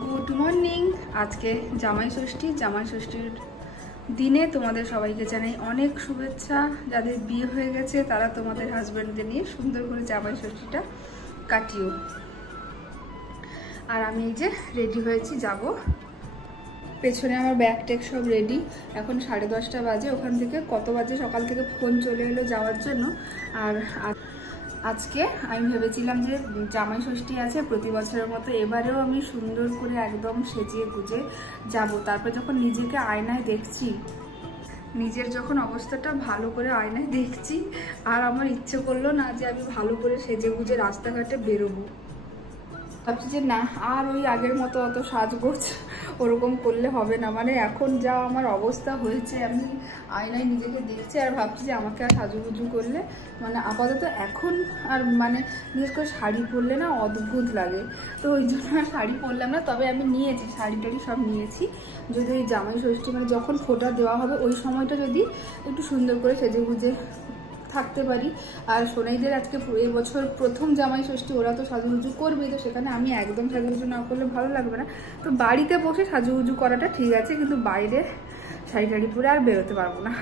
Good morning. আজকে জামাই ষষ্ঠীর দিনে তোমাদের সবাইকে জানাই অনেক শুভেচ্ছা। যাদের বিয়ে হয়ে গেছে তারা তোমাদের হাজব্যান্ডদের নিয়ে সুন্দর করে জামাই ষষ্ঠীটা কাটিও। আর আমি এই যে রেডি হয়েছি, যাব। পেছনে আমার ব্যাগ টেক সব রেডি। এখন 10:30 বাজে। ওখান থেকে কত বাজে সকাল থেকে ফোন চলে এলো যাওয়ার জন্য। আর আজকে আমি ভেবেছিলাম যে জামাই ষষ্ঠী আছে প্রতি বছরের মতো, এবারেও আমি সুন্দর করে একদম সেজিয়ে গুজে যাব। তারপর যখন নিজেকে আয়নায় দেখছি, নিজের যখন অবস্থাটা ভালো করে আয়নায় দেখছি, আর আমার ইচ্ছে করলো না যে আমি ভালো করে সেজে গুজে রাস্তাঘাটে বেরোবো। ভাবছি যে না, আর ওই আগের মতো অত সাজগোজ ওরকম করলে হবে না। মানে এখন যা আমার অবস্থা হয়েছে, আমি আয়নায় নিজেকে দেখছি আর ভাবছি যে আমাকে আর সাজুগুজু করলে মানে আপাতত এখন আর মানে বিশেষ করে শাড়ি পরলে না অদ্ভুত লাগে। তো ওই জন্য আর শাড়ি পরলাম না। তবে আমি নিয়েছি, শাড়ি টাড়ি সব নিয়েছি। যদি ওই জামাই ষষ্ঠী মানে যখন ফোঁটা দেওয়া হবে ওই সময়টা যদি একটু সুন্দর করে সেজে গুজে থাকতে পারি। আর সোনাইদের আজকে এবছর প্রথম জামাই ষষ্ঠী, ওরা তো সাজুগুজু করবে, তো সেখানে আমি একদম সাজুগুজু না করলে ভালো লাগবে না। তো বাড়িতে বসে সাজুগুজু করাটা ঠিক আছে, কিন্তু বাইরে শাড়ি টাড়ি পরে আর বেরোতে পারবো না।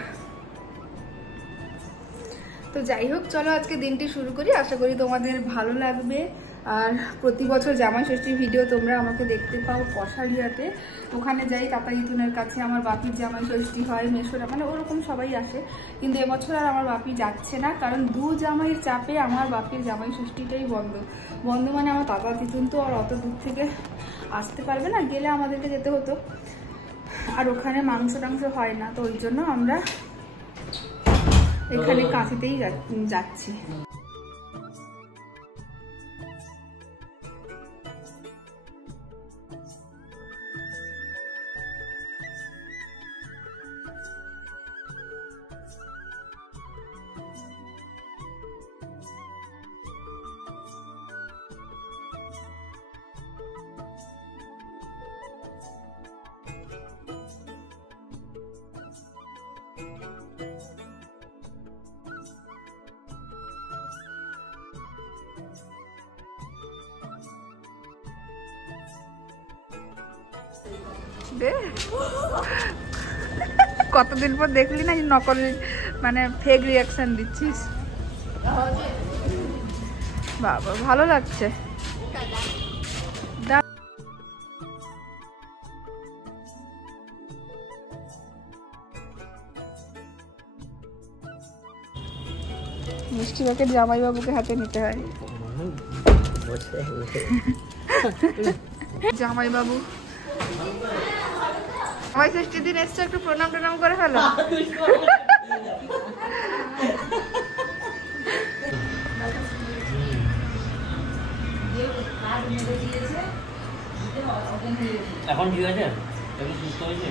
তো যাই হোক, চলো আজকে দিনটি শুরু করি। আশা করি তোমাদের ভালো লাগবে। আর প্রতি বছর জামাই ষষ্ঠীর ভিডিও তোমরা আমাকে দেখতে পাও কষারিয়াতে। ওখানে যাই কাকা ইতুনের কাছে, আমার বাপির জামাই ষষ্ঠী হয়, মেশোরা মানে ওরকম সবাই আসে। কিন্তু এবছর আর আমার বাপি যাচ্ছে না, কারণ দু জামাইয়ের চাপে আমার বাপির জামাই ষষ্ঠীটাই বন্ধ। মানে আমার কাকা তিতুন তো আর অত দূর থেকে আসতে পারবে না, গেলে আমাদেরকে যেতে হতো। আর ওখানে মাংস টাংস হয় না, তো ওই জন্য আমরা এখানে কাঁথিতেই যাচ্ছি। কতদিন পর দেখলি না নকল মানে ফেক রিয়াকশন দিচ্ছিস। বাবা ভালো লাগছে। মিষ্টি প্যাকেট জামাইবাবুকে হাতে নিতে হয়। জামাইবাবু জামাই ষষ্ঠীর দিন এসছো, একটু প্রণাম টনাম করে ফেলো। এখন ঠিক আছে, এখন সুস্থ হয়েছে।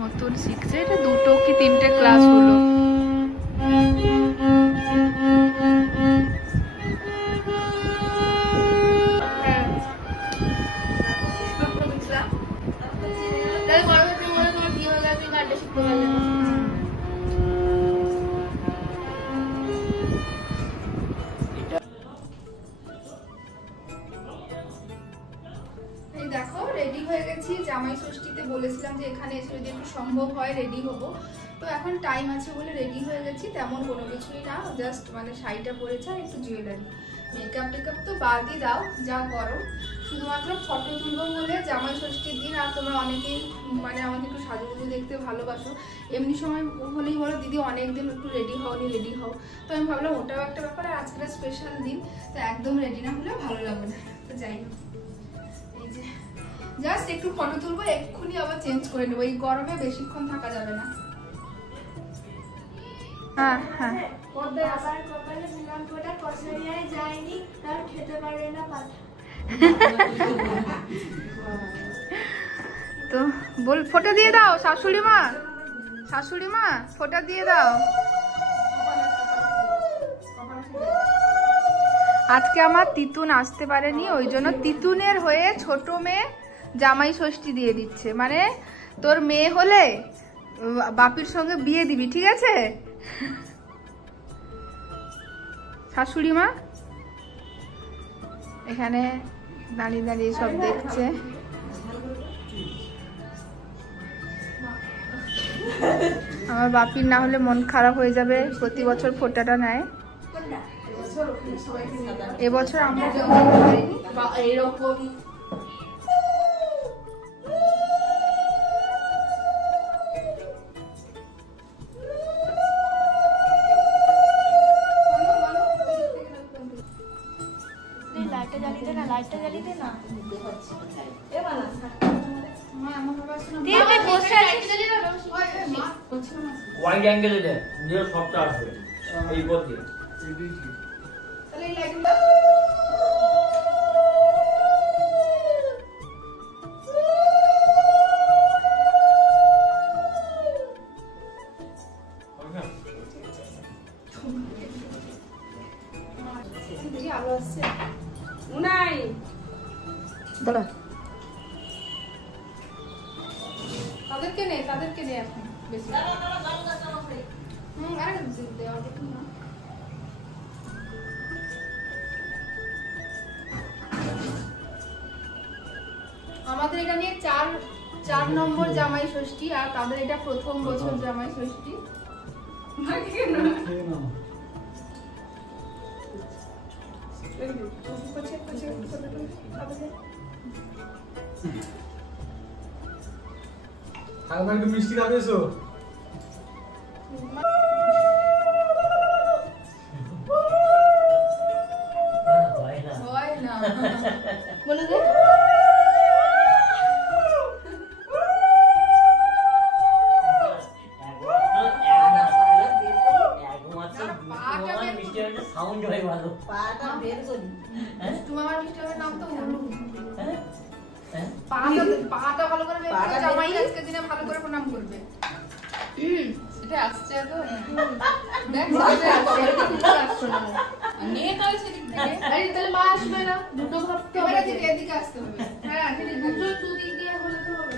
নতুন শিখছে, এটা 2টো কি 3টে ক্লাস হলো। দেখো রেডি হয়ে গেছি। জামাই ষষ্ঠীতে বলেছিলাম যে এখানে এসে যদি একটু সম্ভব হয় রেডি হবো, তো এখন টাইম আছে বলে রেডি হয়ে গেছি। তেমন কোনো কিছুই না, জাস্ট মানে শাড়িটা পরেছে আর একটু জুয়েলারি। মেকআপ টেকআপ তো বাদই দাও, যা করো। শুধুমাত্র ফটো তুলবো বলে জামাই ষষ্ঠীর দিন। আর তোমরা অনেকেই মানে আমাকে একটু সাজুগুজু দেখতে ভালোবাসো, এমনি সময় হলেই বলো দিদি অনেকদিন একটু রেডি হও। তো আমি ভাবলাম ওটাও একটা ব্যাপার, আর আজকের স্পেশাল দিন, তো একদম রেডি না হলে ভালো লাগবে না। তো যাই হোক, এই যে জাস্ট একটু ফটো তুলবো, এক্ষুনি আবার চেঞ্জ করে নেবো। এই গরমে বেশিক্ষণ থাকা যাবে না। হ্যাঁ হ্যাঁ, তো বল ফোঁটা দিয়ে দাও শাশুড়ি মা, ফোঁটা দিয়ে দাও। আজকে আমার তিতুন আসতে পারেনি, ওই জন্য তিতুনের হয়ে ছোট মেয়ে জামাই ষষ্ঠী দিয়ে দিচ্ছে। মানে তোর মেয়ে হলে বাপির সঙ্গে বিয়ে দিবি, ঠিক আছে? শাশুড়ি মা এখানে দাঁড়িয়ে দাঁড়িয়ে সব দেখছে। আমার বাপির না হলে মন খারাপ হয়ে যাবে, প্রতি বছর ফোঁটাটা নেয়। এবছর আমরা এইরকম ওয়াইড অ্যাঙ্গেলে দে, যে সবটা আসবে এই পথ দিয়ে। তাহলে এই লাইটগুলো আলো আসছে নাই দাঁড়া, তাদেরকে নেই এখন বেশি। আরে দেওয়া না। আমাদের এটা নিয়ে 4 নম্বর জামাই ষষ্ঠী, আর তাদের এটা প্রথম বছর জামাই ষষ্ঠী। একটু মিষ্টি খাবে এসো। বলে দে পাটা ভালো করে জামাই আজকে দিনে ভালো করে প্রণাম করবে। এটা আসছে তো দেখ আসছে না নিয়ে তাহলে সেদিক থেকে। আরে তাহলে মা আসবে না, দুটো ভাবতে হবে, এদিকে আসতে হবে। হ্যাঁ সেদিক দুটো দুদিক দিয়ে হলে তো হবে।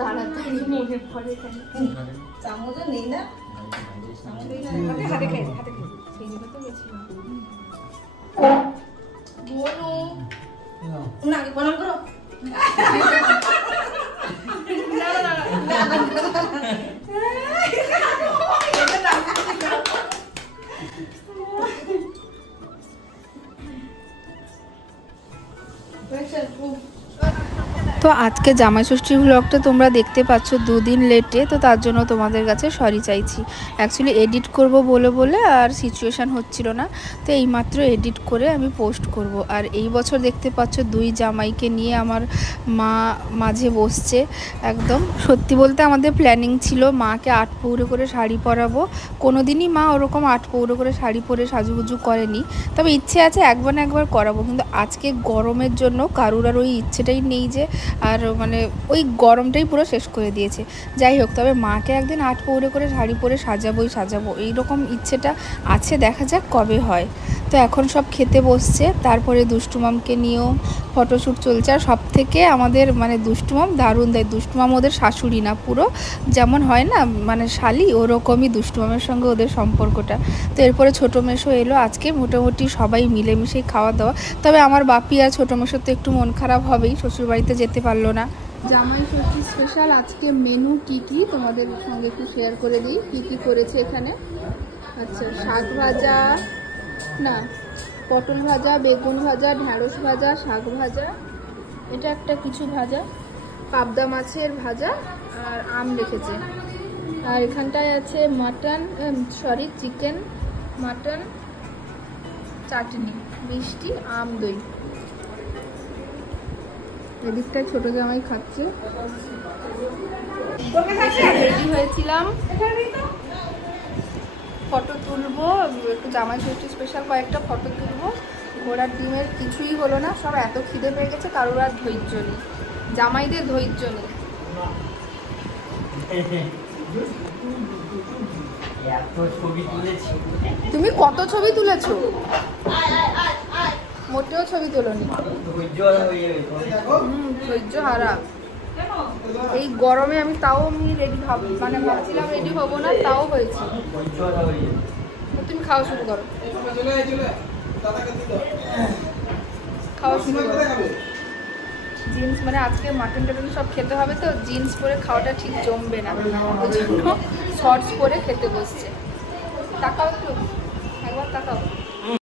তাড়াতাড়ি মনে পড়ে চামচ নেই না, হাতে খাই সেই জন্য তো গেছিলাম। বলো না প্রণাম করো। তো আজকে জামাই ষষ্ঠীর ব্লগটা তোমরা দেখতে পাচ্ছ 2 দিন লেটে, তো তার জন্য তোমাদের কাছে সরি চাইছি। অ্যাকচুয়ালি এডিট করব বলে আর সিচুয়েশান হচ্ছিল না, তো এইমাত্র এডিট করে আমি পোস্ট করব। আর এই বছর দেখতে পাচ্ছ 2 জামাইকে নিয়ে আমার মা মাঝে বসছে। একদম সত্যি বলতে আমাদের প্ল্যানিং ছিল মাকে 8 পৌরে করে শাড়ি পরাবো। কোনো দিনই মা ওরকম 8 পৌরে করে শাড়ি পরে সাজুগুজু করেনি, তবে ইচ্ছে আছে একবার না একবার করাবো। কিন্তু আজকে গরমের জন্য কারুর আর ওই ইচ্ছেটাই নেই যে, আর মানে ওই গরমটাই পুরো শেষ করে দিয়েছে। যাই হোক, তবে মাকে একদিন 8 পৌরে করে শাড়ি পরে সাজাবো এইরকম ইচ্ছেটা আছে, দেখা যাক কবে হয়। তো এখন সব খেতে বসছে, তারপরে দুষ্টুমামকে নিয়েও ফটোশ্যুট চলছে। আর সব থেকে আমাদের মানে দুষ্টুমাম দারুণ দেয়। দুষ্টুমাম ওদের শাশুড়ি না, পুরো যেমন হয় না মানে শালি, ওরকমই দুষ্টুমামের সঙ্গে ওদের সম্পর্কটা। তো এরপরে ছোটো মেশো এলো, আজকে মোটামুটি সবাই মিলেমিশেই খাওয়া দাওয়া। তবে আমার বাপি আর ছোটো মেশোর তো একটু মন খারাপ হবেই, শ্বশুরবাড়িতে যেতে পারলো না। জামাই ষষ্ঠী স্পেশাল আজকে মেনু কি তোমাদের সঙ্গে একটু শেয়ার করে দিই, কি করেছে এখানে। আচ্ছা, শাক ভাজা না, পটল ভাজা, বেগুন ভাজা, ঢ্যাঁড়স ভাজা, শাক ভাজা, এটা একটা কিছু ভাজা, পাবদা মাছের ভাজা, আর আম রেখেছে। আর এখানটায় আছে মাটন, সরি চিকেন, মাটন, চাটনি, মিষ্টি, আম, দই। এদিকটায় ছোট জামাই খাচ্ছে। রেডি হয়েছিলাম, ফটো তুলবো, একটু জামাই ষষ্ঠী স্পেশাল কয়েকটা ফটো তুলবো। ঘোড়ার ডিমের কিছুই হলো না, সব এত খিদে পেয়ে গেছে, কারোর আর ধৈর্য নেই, জামাইদের ধৈর্য নেই। তুমি কত ছবি তুলেছো? মোটেও ছবি তোলোনি, ধৈর্য হারা। এই গরমে আমি রেডি ভাবছিলাম রেডি হবো না, তাও হয়েছে। তুমি খাওয়া শুরু করো, খাওয়া শুরু করো। জিন্স আজকে মাটন টাটন সব খেতে হবে, তো জিন্স পরে খাওয়াটা ঠিক জমবে না, ওই জন্য শর্টস পরে খেতে বসছে। তাকাও একটু, একবার তাকাও।